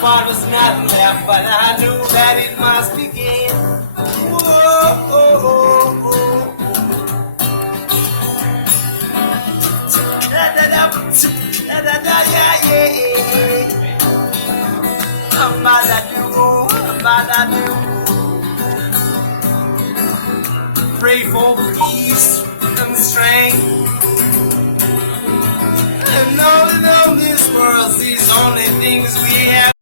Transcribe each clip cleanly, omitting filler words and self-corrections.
thought was nothing left, but I knew that it must begin. Whoa, oh, oh, oh. Da da da da da da, yeah, yeah. Pray for peace and strength. And all in this world, these only things we have.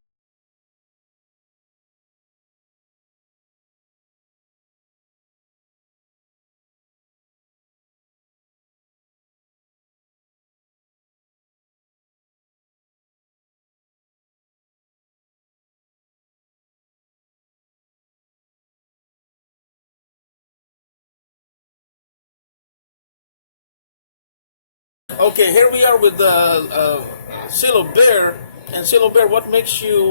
Okay, here we are with Ceelo Bear. And Ceelo Bear, what makes you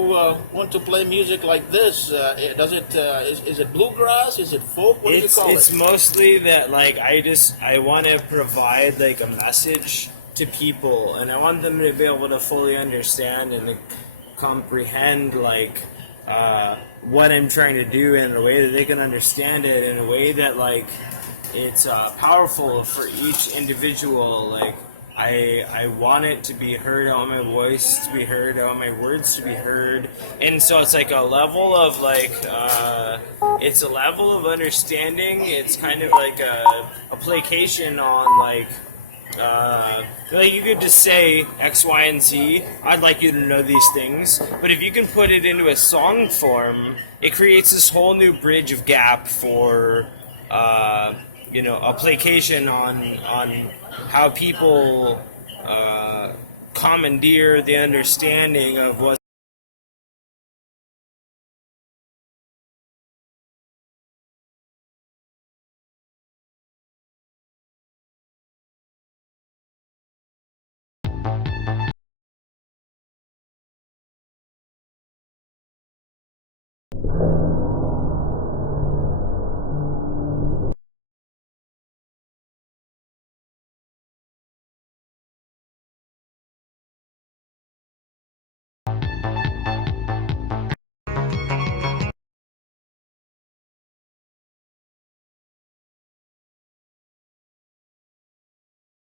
want to play music like this? Does it is it bluegrass? Is it folk? What do you call It's it? mostly that like I want to provide like a message to people, and I want them to be able to fully understand and comprehend like what I'm trying to do in a way that they can understand it in a way that like it's powerful for each individual. Like I want it to be heard. I want my voice to be heard. I want my words to be heard. And so it's like a level of like it's a level of understanding. It's kind of like a placation on like you could just say X, Y, and Z. I'd like you to know these things, but if you can put it into a song form, it creates this whole new bridge of gap for a placation on how people commandeer the understanding of what.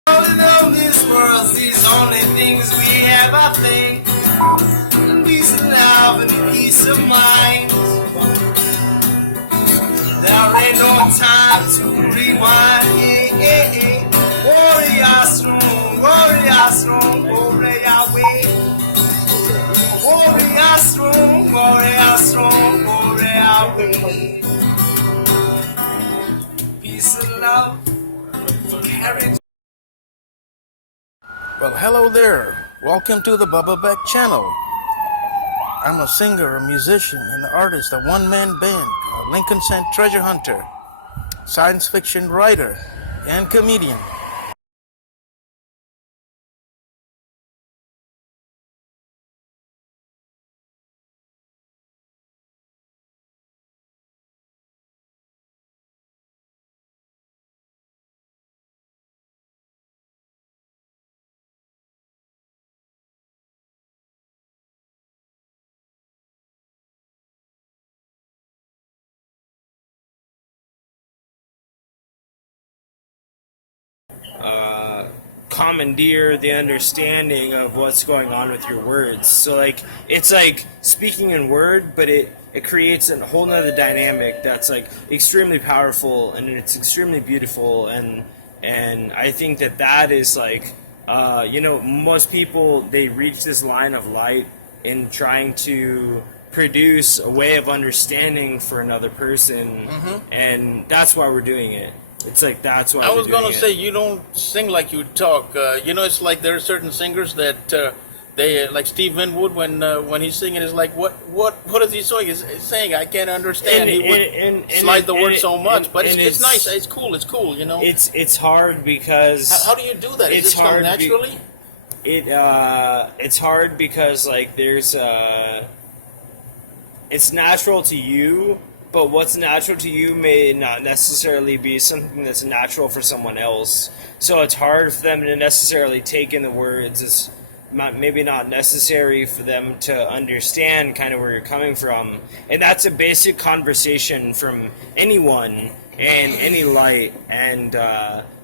All in this world, these only things we have, I think. Peace and love and peace of mind. There ain't no time to rewind. Yeah, yeah, yeah. Warrior strong, warrior strong, warrior way. Warrior strong, warrior strong, warrior way. Peace and love, carry. Well, hello there. Welcome to the Bubba Beck channel. I'm a singer, a musician, and an artist, a one-man band, a Lincoln Cent treasure hunter, science fiction writer, and comedian. Commandeer the understanding of what's going on with your words. So like it's like speaking in word, but it creates a whole nother dynamic that's like extremely powerful and it's extremely beautiful, and I think that is like most people, they reach this line of light in trying to produce a way of understanding for another person, and that's why we're doing it. It's like that's why I was going gonna say, you don't sing like you talk. It's like there are certain singers that they like Steve Winwood when he's singing is like what is he saying? I can't understand. He would slide the words so much, but it's nice. It's cool. It's hard because how do you do that? Is it come naturally? It's hard because like there's it's natural to you, but what's natural to you may not necessarily be something that's natural for someone else. So it's hard for them to necessarily take in the words maybe not necessary for them to understand kind of where you're coming from. And that's a basic conversation from anyone and any light, and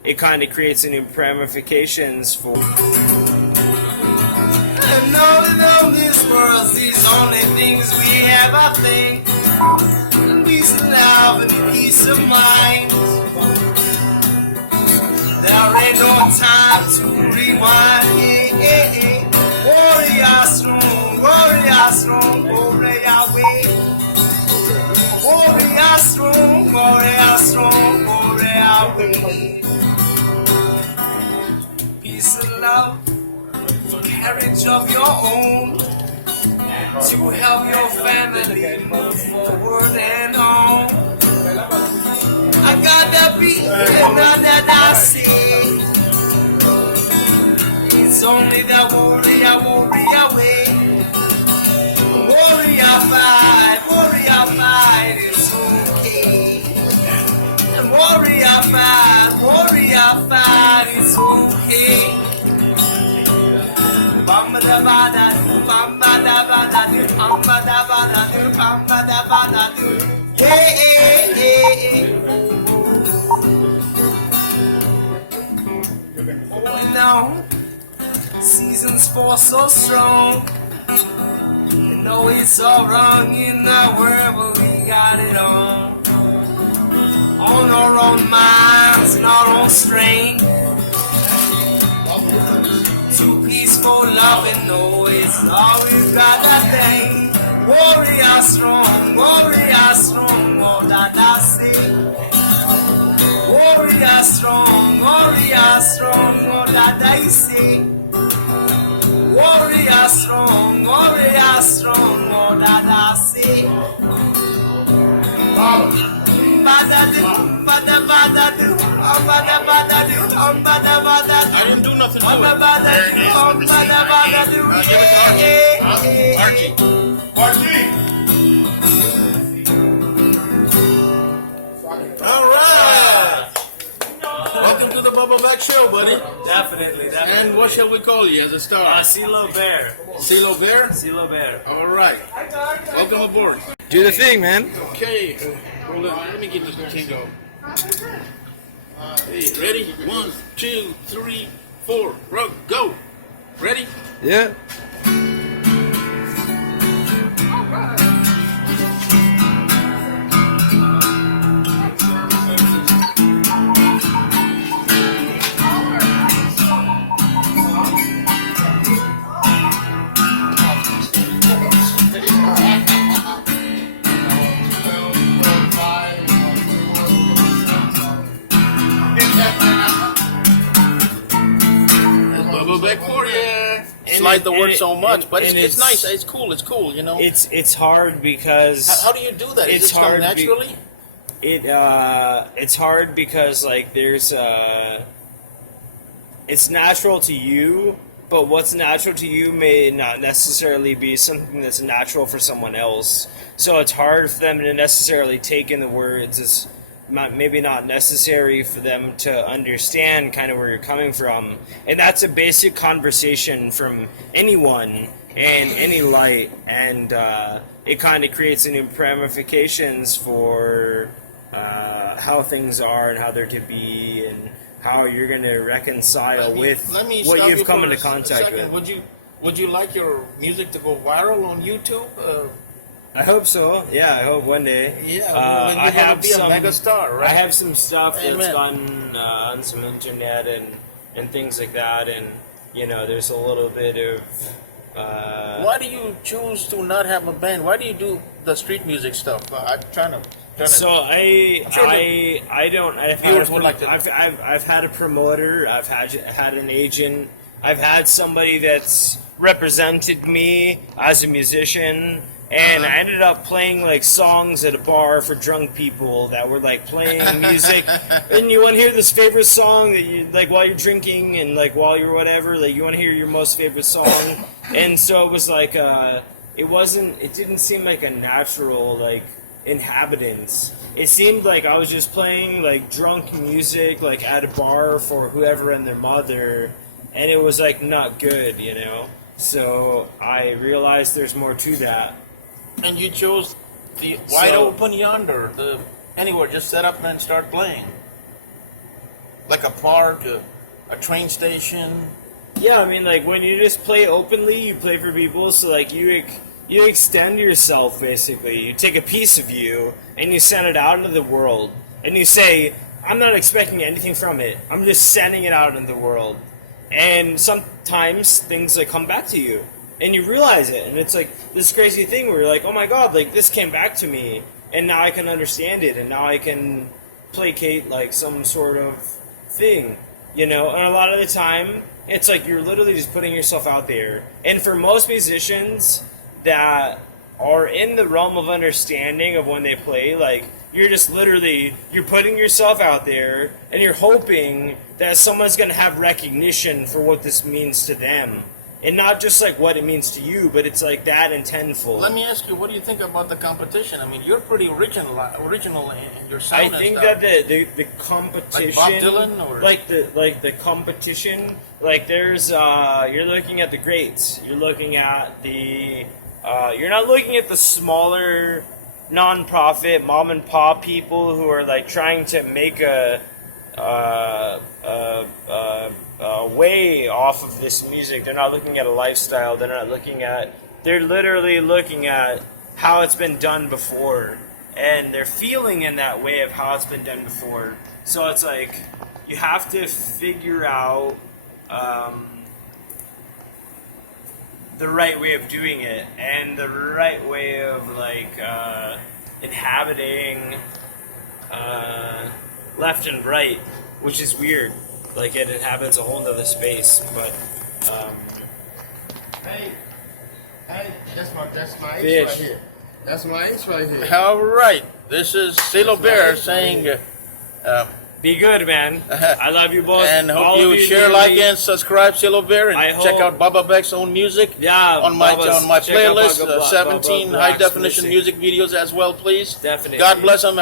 it kind of creates new ramifications for. And all in this world, these only things we have, I think. Peace and love and peace of mind. There ain't no time to rewind. Warrior strong, warrior way. Warrior strong, warrior way. Peace and love, carriage of your own, to help your family move forward and on. I gotta be that I see. It's only the warrior way. Warrior fight, it's okay. And warrior fight, it's okay. Bamba da bada do, bamba da bada do, bamba da bada do, bamba da bada do. Oh no, seasons fall so strong. You know it's all wrong in the world, but we got it on. On our own minds and our own strength. Too peaceful loving, no, it's always got that thing. Warrior strong, all that I see. Warrior strong, all that I see. Warrior strong, all that I see. I didn't do nothing to it. There it is. Archie. All right. Welcome to the Bubble Back Show, buddy. Definitely. And what shall we call you as a star? Ceelo Bear. Ceelo Bear? Ceelo Bear. All right. Welcome aboard. Do the thing, man. Okay. Hold on. Let me get this thing going. Hey, ready? 1, 2, 3, 4. Go. Ready? Yeah. Back for you. Slide the word so much, but it's nice. It's cool. You know. It's hard because how do you do that? It's Is it hard naturally. It's hard because like there's it's natural to you, but what's natural to you may not necessarily be something that's natural for someone else. So it's hard for them to necessarily take in the words. It's maybe not necessary for them to understand kind of where you're coming from. And that's a basic conversation from anyone and any light. And it kind of creates new ramifications for how things are and how they're to be and how you're going to reconcile with what you've come into contact with. Would you like your music to go viral on YouTube? I hope so. Yeah, I hope one day. Yeah, I have be some a mega star, right? I have some stuff Amen. that's gone on some internet and things like that, and you know, there's a little bit of. Why do you choose to not have a band? Why do you do the street music stuff? I'm trying to. So I don't. I've had a promoter. I've had an agent. I've had somebody that's represented me as a musician. And I ended up playing like songs at a bar for drunk people that were like playing music. And you want to hear this favorite song that you like while you're drinking and like while you're whatever. Like you want to hear your most favorite song. And so it was like it didn't seem like a natural like inhabitants. It seemed like I was just playing like drunk music like at a bar for whoever and their mother. and it was like not good, you know. So I realized there's more to that. And you chose the wide So- open yonder, the anywhere, just set up and start playing. Like a park, a train station. Yeah, I mean, like when you just play openly, you play for people. So like you extend yourself basically. You take a piece of you and you send it out into the world, and you say, "I'm not expecting anything from it. I'm just sending it out into the world." And sometimes things like come back to you, and you realize it, and it's like this crazy thing where you're like, "Oh my god, like this came back to me, and now I can understand it, and now I can placate like some sort of thing." You know, and a lot of the time, it's like you're literally just putting yourself out there. And for most musicians that are in the realm of understanding of when they play, like, you're just literally, you're putting yourself out there, and you're hoping that someone's going to have recognition for what this means to them. And not just like what it means to you, but it's like that and tenfold. Let me ask you, what do you think about the competition? I mean, you're pretty original in your sound. I and think stuff. that the competition, Like Bob Dylan, or like the competition, like there's you're looking at the greats. You're looking at the you're not looking at the smaller non-profit mom and pop people who are like trying to make a way off of this music. They're not looking at a lifestyle. They're literally looking at how it's been done before, and they're feeling in that way of how it's been done before. So it's like you have to figure out the right way of doing it, and the right way of like inhabiting left and right, which is weird. Like it inhabits a whole other space, but Hey, that's my Bitch. ace right here. That's my ace right here. all right. This is Ceelo Bear saying, be good, man. I love you both. and hope All you of share, dearly. like, and subscribe, Ceelo Bear, and I check hope- out Baba Beck's own music. Yeah, on my Baba's- on my check out playlist, Baba 17 Black's high definition music videos as well, please. Definitely. God bless them.